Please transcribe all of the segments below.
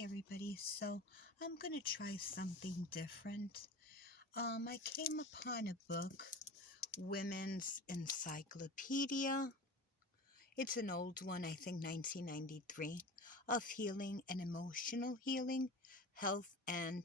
Hi everybody, so I'm going to try something different. I came upon a book, Women's Encyclopedia. It's an old one, I think 1993, of healing and emotional healing, health and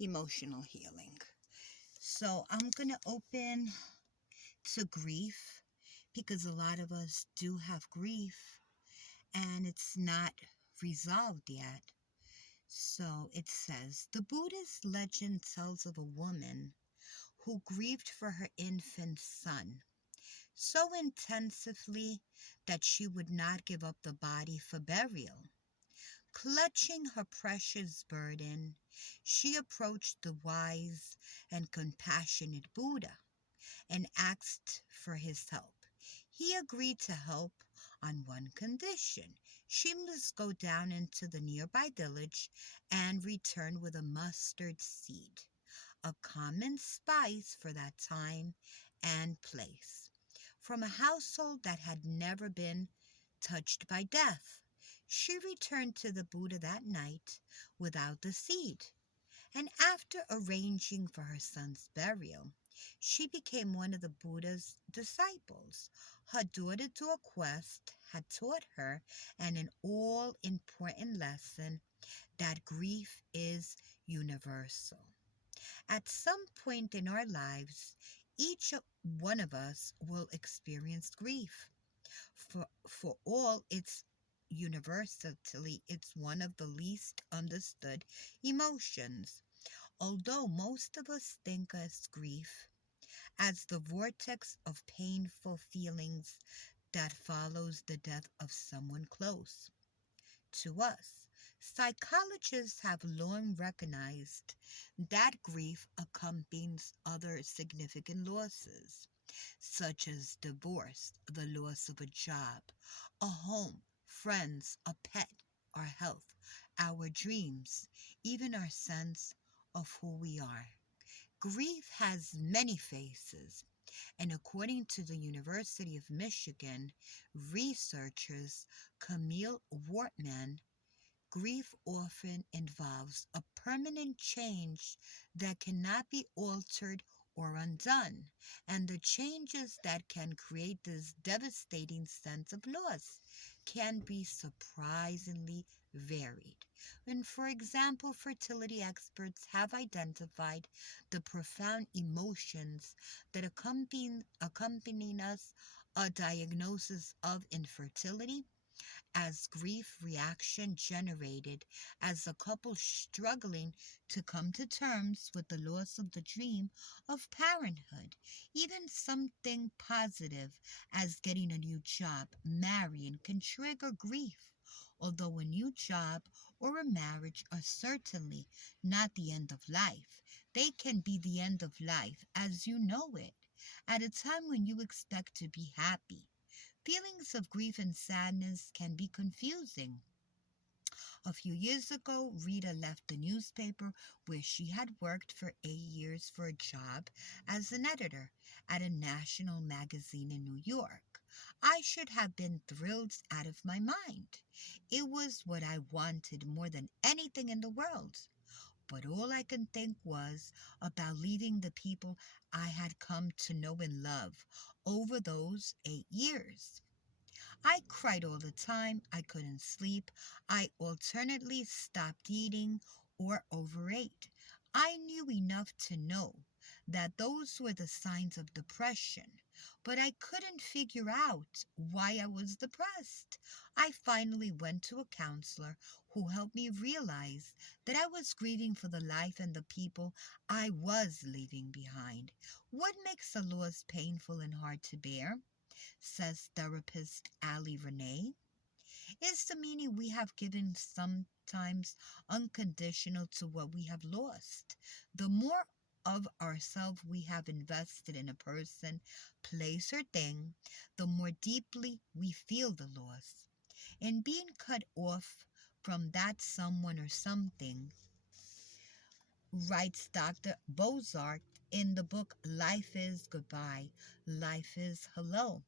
emotional healing. So I'm going to open to grief because a lot of us do have grief and it's not resolved yet. So it says, the Buddhist legend tells of a woman who grieved for her infant son so intensively that she would not give up the body for burial. Clutching her precious burden, she approached the wise and compassionate Buddha and asked for his help. He agreed to help on one condition. She must go down into the nearby village and return with a mustard seed, a common spice for that time and place, from a household that had never been touched by death. She returned to the Buddha that night without the seed, and after arranging for her son's burial, she became one of the Buddha's disciples. Her daughter Dorquest had taught her an all-important lesson that grief is universal. At some point in our lives, each one of us will experience grief. For all its universality, it's one of the least understood emotions. Although most of us think of grief as the vortex of painful feelings that follows the death of someone close to us, psychologists have long recognized that grief accompanies other significant losses, such as divorce, the loss of a job, a home, friends, a pet, our health, our dreams, even our sense of who we are. Grief has many faces, and according to the University of Michigan researchers Camille Wortman, grief often involves a permanent change that cannot be altered or undone, and the changes that can create this devastating sense of loss can be surprisingly varied. And for example, fertility experts have identified the profound emotions that accompanying us a diagnosis of infertility as grief reaction generated as a couple struggling to come to terms with the loss of the dream of parenthood. Even something positive as getting a new job, marrying can trigger grief. Although a new job or a marriage are certainly not the end of life, they can be the end of life as you know it, at a time when you expect to be happy. Feelings of grief and sadness can be confusing. A few years ago, Rita left the newspaper where she had worked for 8 years for a job as an editor at a national magazine in New York. I should have been thrilled out of my mind. It was what I wanted more than anything in the world. But all I could think was about leaving the people I had come to know and love over those 8 years. I cried all the time. I couldn't sleep. I alternately stopped eating or overate. I knew enough to know that those were the signs of depression, but I couldn't figure out why I was depressed. I finally went to a counselor who helped me realize that I was grieving for the life and the people I was leaving behind. What makes a loss painful and hard to bear, says therapist Ali Renee, is the meaning we have given sometimes unconditional to what we have lost. The more of ourselves we have invested in a person, place, or thing, the more deeply we feel the loss. And being cut off from that someone or something, writes Dr. Bozarth in the book Life is Goodbye, Life is Hello.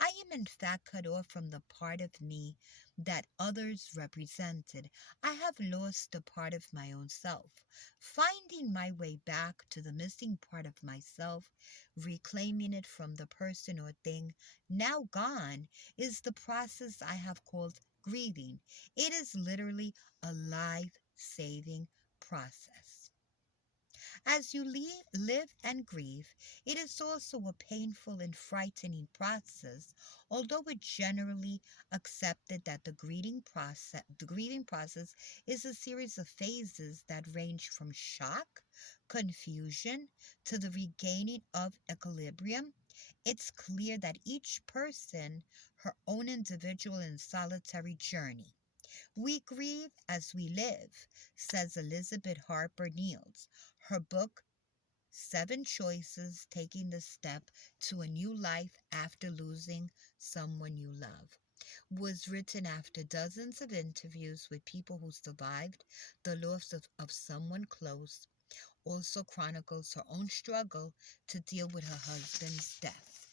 I am in fact cut off from the part of me that others represented. I have lost a part of my own self. Finding my way back to the missing part of myself, reclaiming it from the person or thing now gone, is the process I have called grieving. It is literally a life saving process. As you live and grieve, it is also a painful and frightening process, although it's generally accepted that the grieving process is a series of phases that range from shock, confusion, to the regaining of equilibrium. It's clear that each person her own individual and solitary journey. We grieve as we live, says Elizabeth Harper Niels. Her book, Seven Choices Taking the Step to a New Life After Losing Someone You Love, was written after dozens of interviews with people who survived the loss of someone close. Also chronicles her own struggle to deal with her husband's death.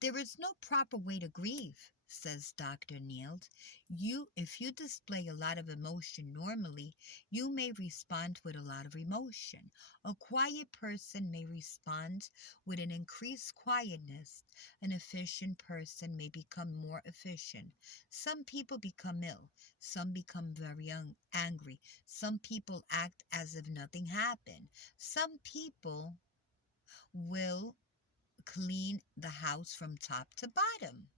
There is no proper way to grieve, says Dr. Niels. If you display a lot of emotion normally, you may respond with a lot of emotion. A quiet person may respond with an increased quietness. An efficient person may become more efficient. Some people become ill. Some become very angry. Some people act as if nothing happened. Some people will clean the house from top to bottom,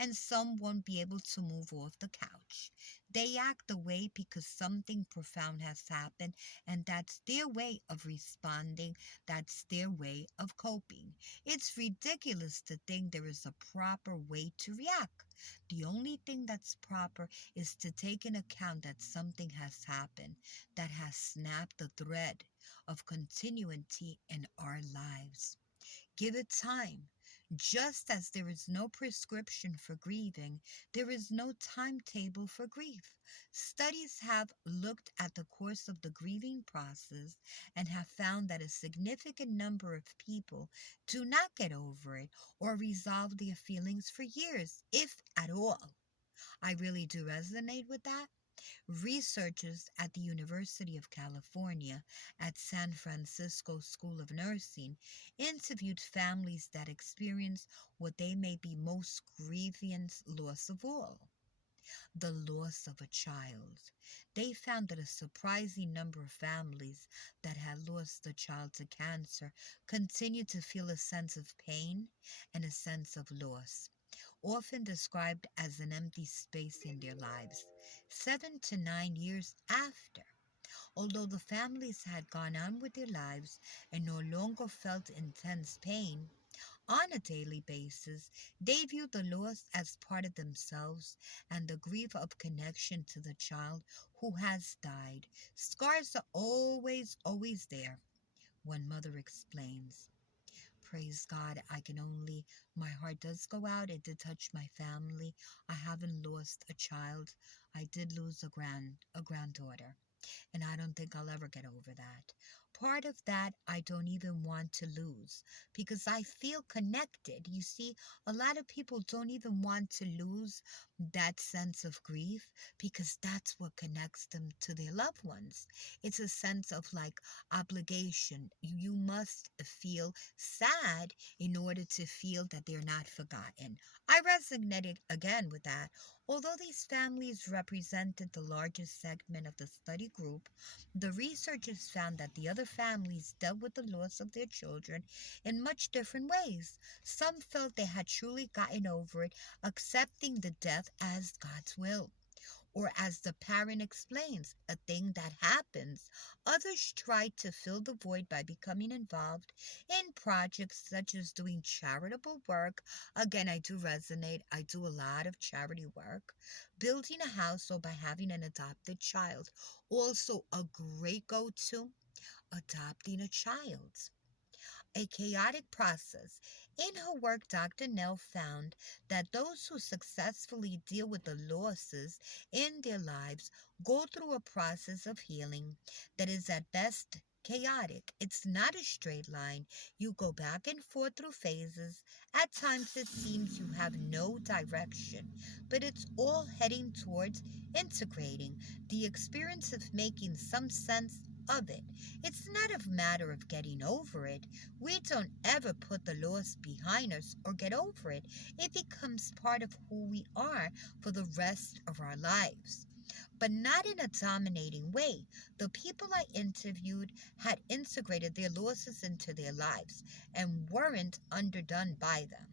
and some won't be able to move off the couch. They act the way because something profound has happened, and that's their way of responding. That's their way of coping. It's ridiculous to think there is a proper way to react. The only thing that's proper is to take in account that something has happened that has snapped the thread of continuity in our lives. Give it time. Just as there is no prescription for grieving, there is no timetable for grief. Studies have looked at the course of the grieving process and have found that a significant number of people do not get over it or resolve their feelings for years, if at all. I really do resonate with that. Researchers at the University of California at San Francisco School of Nursing interviewed families that experienced what they may be most grievous loss of all, the loss of a child. They found that a surprising number of families that had lost a child to cancer continued to feel a sense of pain and a sense of loss, often described as an empty space in their lives, 7 to 9 years after. Although the families had gone on with their lives and no longer felt intense pain on a daily basis, they viewed the loss as part of themselves and the grief of connection to the child who has died. Scars are always there, one mother explains. Praise God, my heart does go out. It did touch my family. I haven't lost a child. I did lose a granddaughter, and I don't think I'll ever get over that. Part of that I don't even want to lose because I feel connected. You see, a lot of people don't even want to lose that sense of grief because that's what connects them to their loved ones. It's a sense of like obligation. You must feel sad in order to feel that they're not forgotten. I resonated again with that. Although these families represented the largest segment of the study group, the researchers found that the other families dealt with the loss of their children in much different ways. Some felt they had truly gotten over it, accepting the death as God's will, or as the parent explains, a thing that happens. Others tried to fill the void by becoming involved in projects such as doing charitable work. Again, I do resonate. I do a lot of charity work. Building a house or by having an adopted child. Also, a great go-to, adopting a child. A chaotic process. In her work, Dr. Nell found that those who successfully deal with the losses in their lives go through a process of healing that is at best chaotic. It's not a straight line. You go back and forth through phases. At times it seems you have no direction, but it's all heading towards integrating the experience of making some sense of it. It's not a matter of getting over it. We don't ever put the loss behind us or get over it. It becomes part of who we are for the rest of our lives, but not in a dominating way. The people I interviewed had integrated their losses into their lives and weren't underdone by them.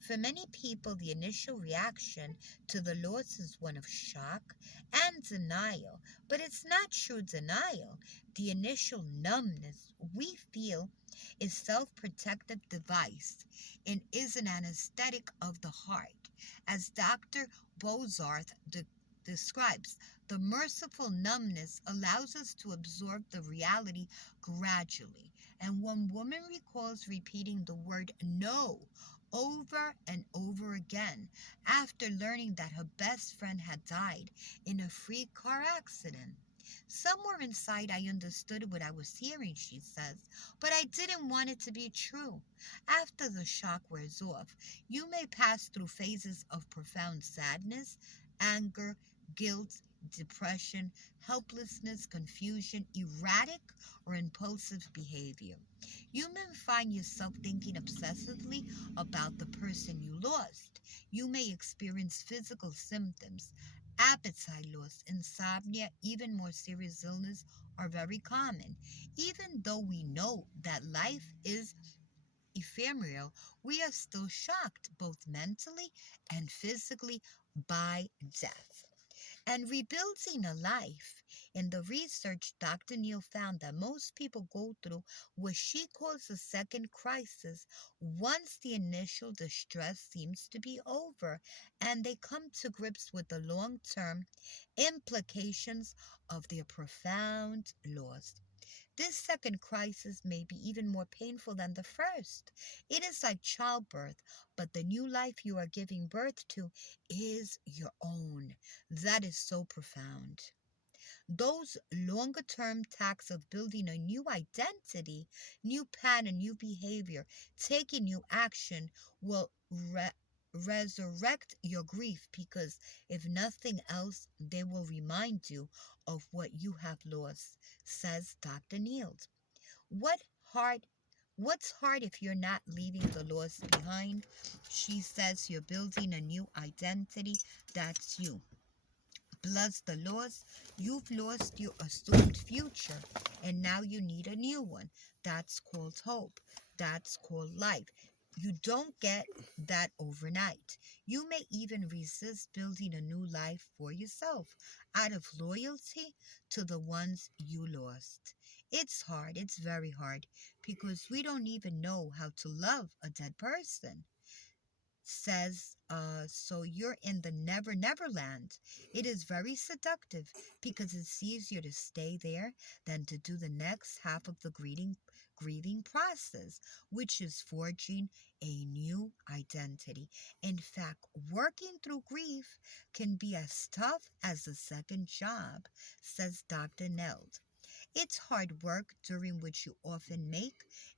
For many people, the initial reaction to the loss is one of shock and denial, but it's not true denial. The initial numbness we feel is self-protective device and is an anesthetic of the heart. As Dr. Bozarth describes, the merciful numbness allows us to absorb the reality gradually. And one woman recalls repeating the word no over and over again after learning that her best friend had died in a freak car accident. Somewhere inside, I understood what I was hearing, she says, but I didn't want it to be true. After the shock wears off, you may pass through phases of profound sadness, anger, guilt, depression, helplessness, confusion, erratic or impulsive behavior. You may find yourself thinking obsessively about the person you lost. You may experience physical symptoms. Appetite loss, insomnia, even more serious illness are very common. Even though we know that life is ephemeral, we are still shocked, both mentally and physically, by death. And rebuilding a life. In the research, Dr. Neal found that most people go through what she calls a second crisis once the initial distress seems to be over and they come to grips with the long term implications of their profound loss. This second crisis may be even more painful than the first. It is like childbirth, but the new life you are giving birth to is your own. That is so profound. Those longer term tasks of building a new identity, new pattern, new behavior, taking new action will resurrect your grief because, if nothing else, they will remind you of what you have lost, says Dr. Niels. What hard What's hard if you're not leaving the loss behind? She says you're building a new identity. That's you. Plus the loss, you've lost your assumed future, and now you need a new one. That's called hope. That's called life. You don't get that overnight. You may even resist building a new life for yourself out of loyalty to the ones you lost. It's hard, it's very hard, because we don't even know how to love a dead person. Says, so you're in the never land. It is very seductive because it's easier to stay there than to do the next half of the grieving process, which is forging a new identity. In fact, working through grief can be as tough as a second job, says Dr. Neld. It's hard work during which you often make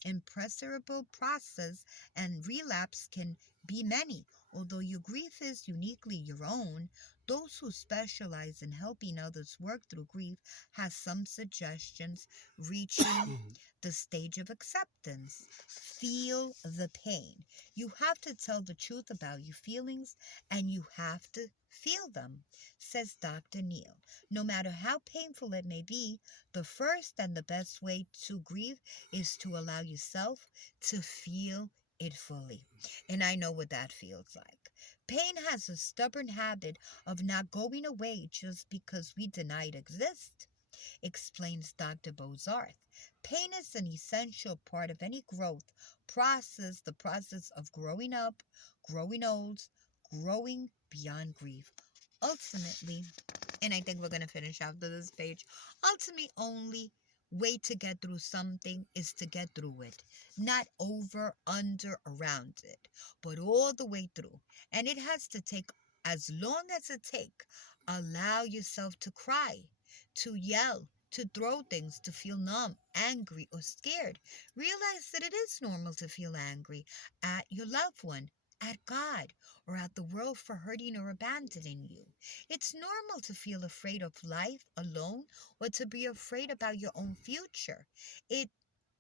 imperceptible process, and relapse can be many. Although your grief is uniquely your own, those who specialize in helping others work through grief have some suggestions reaching the stage of acceptance. Feel the pain. You have to tell the truth about your feelings and you have to feel them, says Dr. Neal. No matter how painful it may be, the first and the best way to grieve is to allow yourself to feel it fully. And I know what that feels like. Pain has a stubborn habit of not going away just because we deny it exists, explains Dr. Bozarth. Pain is an essential part of any growth process, the process of growing up, growing old, growing beyond grief. Ultimately, and I think we're going to finish after this page, ultimately only way to get through something is to get through it. Not over, under, around it, but all the way through. And it has to take as long as it takes. Allow yourself to cry, to yell, to throw things, to feel numb, angry, or scared. Realize that it is normal to feel angry at your loved one, at God, or at the world for hurting or abandoning you. It's normal to feel afraid of life alone or to be afraid about your own future. It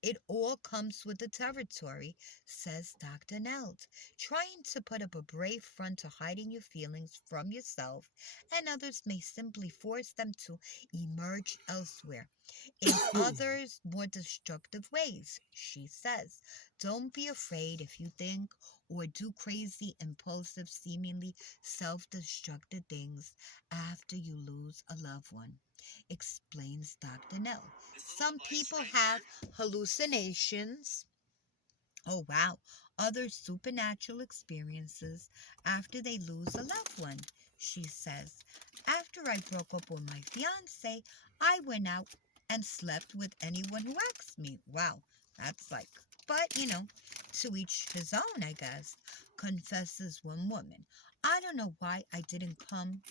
it all comes with the territory, says Dr. Nelt. Trying to put up a brave front to hiding your feelings from yourself and others may simply force them to emerge elsewhere in others more destructive ways, she says. Don't be afraid if you think or do crazy, impulsive, seemingly self destructive things after you lose a loved one, explains Dr. Nell. Some people have hallucinations. Oh, wow. Other supernatural experiences after they lose a loved one, she says. After I broke up with my fiance, I went out and slept with anyone who asked me. Wow, that's like, but to each his own, I guess, confesses one woman. I don't know why I didn't come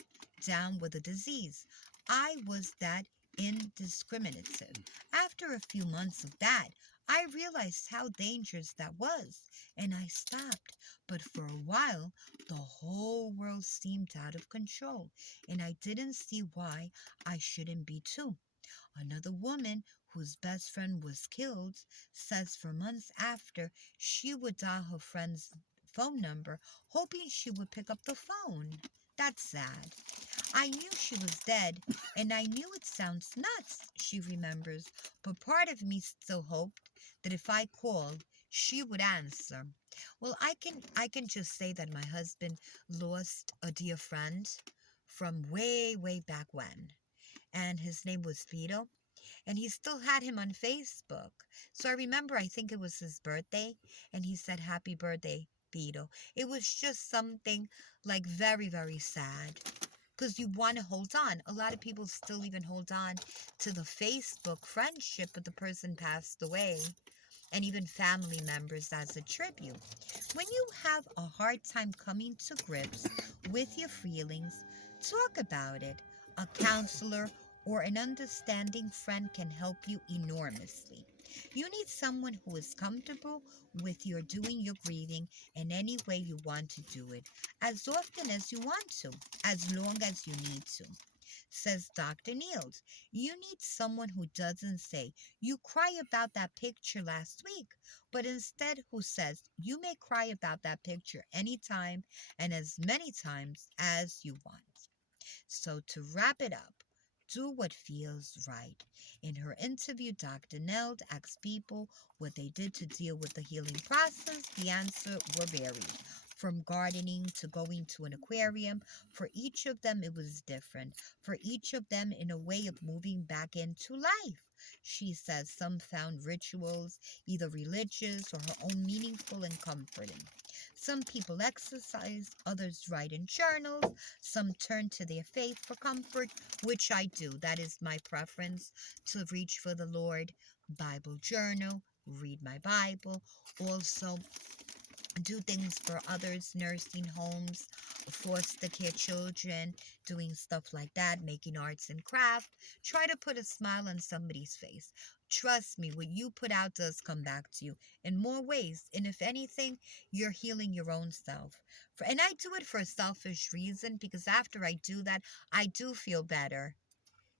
down with a disease. I was that indiscriminative. After a few months of that, I realized how dangerous that was, and I stopped. But for a while, the whole world seemed out of control, and I didn't see why I shouldn't be too. Another woman whose best friend was killed says for months after she would dial her friend's phone number, hoping she would pick up the phone. That's sad. I knew she was dead, and I knew it sounds nuts, she remembers, but part of me still hoped that if I called, she would answer. Well, I can just say that my husband lost a dear friend from way, way back when, and his name was Vito, and he still had him on Facebook. So I remember, I think it was his birthday, and he said, "Happy birthday, Vito." It was just something like very, very sad because you want to hold on. A lot of people still even hold on to the Facebook friendship, but the person passed away, and even family members as a tribute. When you have a hard time coming to grips with your feelings, talk about it. A counselor or an understanding friend can help you enormously. You need someone who is comfortable with your doing your grieving in any way you want to do it, as often as you want to, as long as you need to. Says Dr. Niels, you need someone who doesn't say, "You cry about that picture last week," but instead who says, "You may cry about that picture anytime and as many times as you want." So to wrap it up, do what feels right. In her interview, Dr. Neld asked people what they did to deal with the healing process. The answer were varied. From gardening to going to an aquarium, for each of them it was different. For each of them in a way of moving back into life. She says some found rituals, either religious or her own, meaningful and comforting. Some people exercise, others write in journals, some turn to their faith for comfort, which I do. That is my preference, to reach for the Lord. Bible journal, read my Bible. Also, do things for others, nursing homes, foster care children, doing stuff like that, making arts and craft. Try to put a smile on somebody's face. Trust me, what you put out does come back to you in more ways. And if anything, you're healing your own self. And I do it for a selfish reason because after I do that, I do feel better.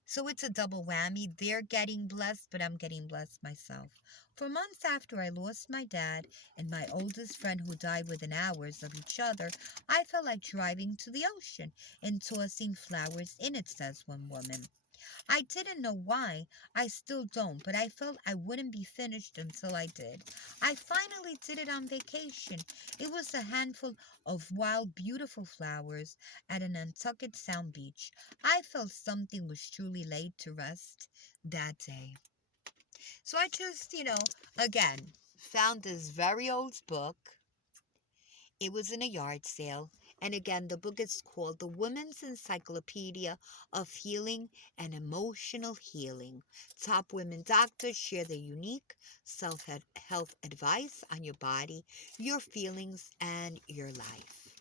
So it's a double whammy. They're getting blessed, but I'm getting blessed myself. For months after I lost my dad and my oldest friend who died within hours of each other, I felt like driving to the ocean and tossing flowers in it, says one woman. I didn't know why. I still don't, but I felt I wouldn't be finished until I did. I finally did it on vacation. It was a handful of wild, beautiful flowers at an Nantucket Sound beach. I felt something was truly laid to rest that day. So I just, again, found this very old book. It was in a yard sale. And again, the book is called The Women's Encyclopedia of Healing and Emotional Healing. Top women doctors share their unique self-health advice on your body, your feelings, and your life.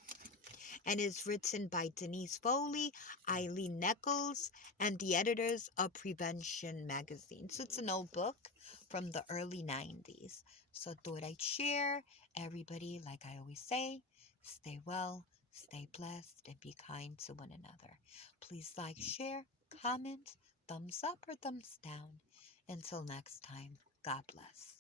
and is written by Denise Foley, Eileen Nichols, and the editors of Prevention magazine. So it's an old book from the early 90s. So thought I'd share. Everybody, like I always say, stay well, stay blessed, and be kind to one another. Please like, share, comment, thumbs up or thumbs down. Until next time, God bless.